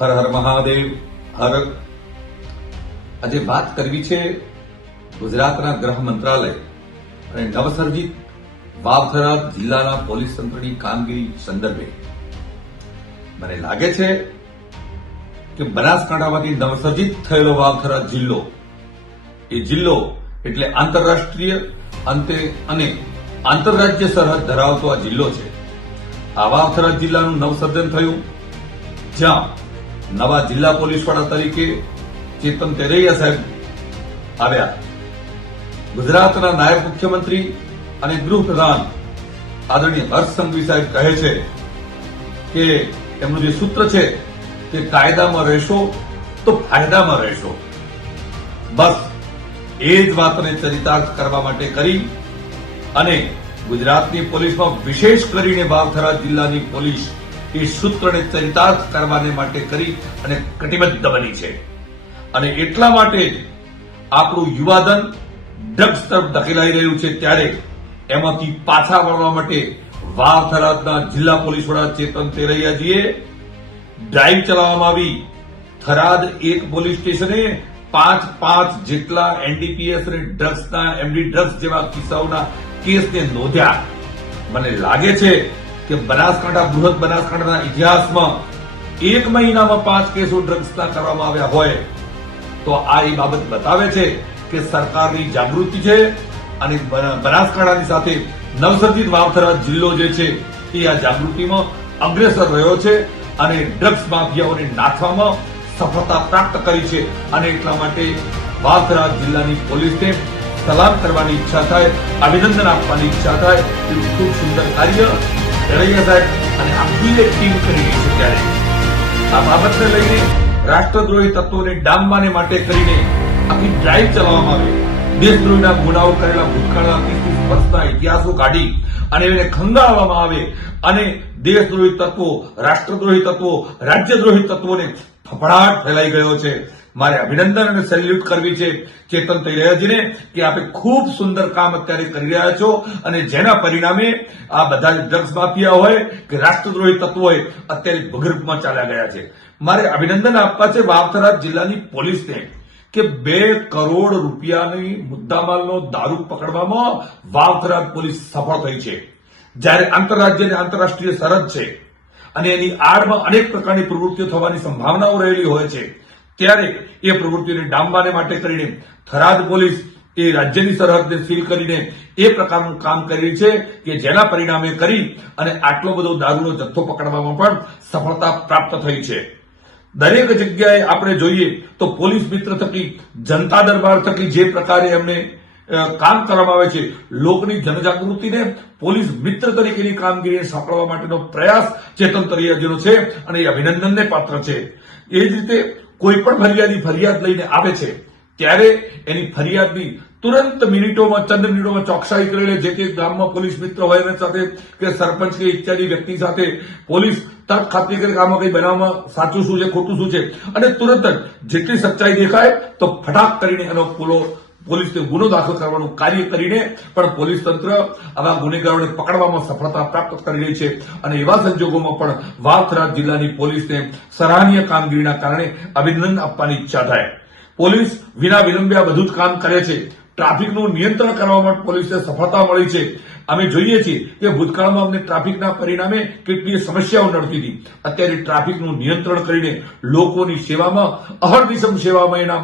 હર હર મહાદેવ. હર. આજે વાત કરવી છે ગુજરાતના ગૃહ મંત્રાલય અને નવસર્જિત વાવથરા જિલ્લાના પોલીસ તંત્રની કામગીરી સંદર્ભે. મને લાગે છે કે બનાસકાંઠામાંથી નવસર્જિત થયેલો વાવથરા જિલ્લો, એ જિલ્લો એટલે આંતરરાષ્ટ્રીય અંતે અને આંતરરાજ્ય સરહદ ધરાવતો આ જિલ્લો છે. આ વાવથરા જિલ્લાનું નવસર્જન થયું, જ્યાં નવા જિલ્લા પોલીસ વડા તરીકે ચેતન તેરૈયા સાહેબ આવ્યા. ગુજરાતના નાયબ મુખ્યમંત્રી અને ગૃહપ્રધાન આદરણીય હર્ષ સંઘવી સાહેબ કહે છે કે એમનું જે સૂત્ર છે કે કાયદામાં રહેશો તો ફાયદામાં રહેશો. બસ એ જ વાતને ચરિતાર્થ કરવા માટે કરી અને ગુજરાતની પોલીસમાં વિશેષ કરીને વાવથરા જિલ્લાની પોલીસ એ સૂત્રને ચરિતાર્થ કરવાને માટે કરી અને કટિબદ્ધ બની છે. અને એટલા માટે આપણું યુવાધન ડ્રગ્સ તરફ ધકેલાઈ રહ્યું છે ત્યારે એમાંથી પાછા વળવા માટે વાવથરાના જિલ્લા પોલીસ વડા ચેતન તેરૈયાજીએ ડ્રાઈવ ચલાવવામાં આવી. થરાદ એક પોલીસ સ્ટેશને પાંચ પાંચ જેટલા એનડીપીએસ અને ડ્રગ્સના, એમડી ડ્રગ્સ જેવા કિસ્સાઓના કેસને નોંધ્યા. મને લાગે છે કે બનાસકાંઠા, બૃહદ બનાસકાંઠાના ઇતિહાસમાં એક મહિનામાં પાંચ કેસો ડ્રગ્સના કરવામાં આવ્યા હોય, તો આ એ બાબત બતાવે છે કે સરકારની જાગૃતિ છે અને બનાસકાંઠાની સાથે નવસર્જિત વાવથરા જિલ્લો જે છે, એ આ જાગૃતિમાં અગ્રેસર રહ્યો છે અને ડ્રગ્સ માફિયાઓને નાથવામાં સફળતા પ્રાપ્ત કરી છે અને એટલા માટે વાવથરા જિલ્લાની પોલીસને સલામ કરવાની ઈચ્છા થાય, અભિનંદન આપવાની ઈચ્છા થાય એવું ખૂબ સુંદર કાર્ય રૈયા સાહેબ અને આખી ટીમ કરી છે ત્યારે. આ બાબતને લઈને રાષ્ટ્રદ્રોહી તત્વોને ડામવાને માટે કરીને આખી ડ્રાઈવ ચલાવવામાં આવી. દેશદ્રોહીના ગુનાઓ કરેલા ભૂતકાળના ત્રીસ વર્ષના ઇતિહાસો કાઢી અને એને ખંગાળવામાં આવે અને દેશદ્રોહી તત્વો, રાષ્ટ્રદ્રોહી તત્વો, રાજ્યદ્રોહી તત્વોને ફફડાટ ફેલાઈ ગયો છે. મારે અભિનંદન અને સેલ્યુટ કરવી છે ચેતન તૈયાજીને કે આપે ખૂબ સુંદર કામ અત્યારે કરી રહ્યા છો અને જેના પરિણામે આ બધા ડ્રગ્સ માફિયા હોય કે રાષ્ટ્રદ્રોહી તત્વો હોય અત્યારે ભૂગર્ભમાં ચાલ્યા ગયા છે. મારે અભિનંદન આપવા છે વાવથરા જિલ્લાની પોલીસને કે બે કરોડ રૂપિયાની મુદ્દામાલનો દારૂ પકડવામાં વાવથરા પોલીસ સફળ થઈ છે. જ્યારે આંતરરાજ્ય અને આંતરરાષ્ટ્રીય સરહદ છે અને એની આડમાં અનેક પ્રકારની પ્રવૃત્તિઓ થવાની સંભાવનાઓ રહેલી હોય છે. ત્યારે એ પ્રવૃત્તિને ડામવાને માટે કરીને થરાદ પોલીસ એ રાજ્યની સરહદને સીલ કરીને એ પ્રકારનું કામ કરી છે કે જેના પરિણામે કરી અને આટલો બધો દારૂનો જથ્થો પકડવામાં પણ સફળતા પ્રાપ્ત થઈ છે. દરેક જગ્યાએ આપણે જોઈએ તો પોલીસ મિત્ર થકી, જનતા દરબાર થકી જે પ્રકારે એમને કામ કરવામાં આવે છે, લોકની જનજાગૃતિને પોલીસ મિત્ર તરીકેની કામગીરીને સાંકળવા માટેનો પ્રયાસ ચેતન તરિયાજીનો છે અને એ અભિનંદનને પાત્ર છે. એ જ રીતે કોઈ પણ ફરિયાદી ફરિયાદ લઈને આવે છે, ત્યારે એની ફરિયાદની તુરંત મિનિટોમાં, ચંદ મિનિટોમાં ચોકસાઈ કરીને જે તે ગામમાં પોલીસ મિત્ર હોય એના સાથે કે સરપંચ કે ઇત્યાદિ વ્યક્તિ સાથે પોલીસ તરત ખાતરી કરી ગામમાં કઈ બનાવમાં સાચું શું છે, ખોટું શું છે. અને તુરંત જ જેટલી સચ્ચાઈ દેખાય, તો ફટાક કરીને એનો પૂરો પોલીસને ગુનો દાખલ કરવાનું કાર્ય કરીને પણ પોલીસ તંત્ર આવા ગુનેગારોને પકડવામાં સફળતા પ્રાપ્ત કરી રહી છે. અને એવા સંજોગોમાં પણ વાવથરા જિલ્લાની પોલીસને સરાહનીય કામગીરીના કારણે અભિનંદન આપવાની ઈચ્છા થાય. પોલીસ વિના વિલંબે આ બધું જ કામ કરે છે. ટ્રાફિકનું નિયંત્રણ કરવામાં પોલીસને સફળતા મળી છે. અમે જોઈએ છીએ કે ભૂતકાળમાં અમને ટ્રાફિકના પરિણામે કેટલીય સમસ્યાઓ નડતી હતી. અત્યારે ટ્રાફિકનું નિયંત્રણ કરીને લોકોની સેવામાં અહર્નિશમ સેવામાં એના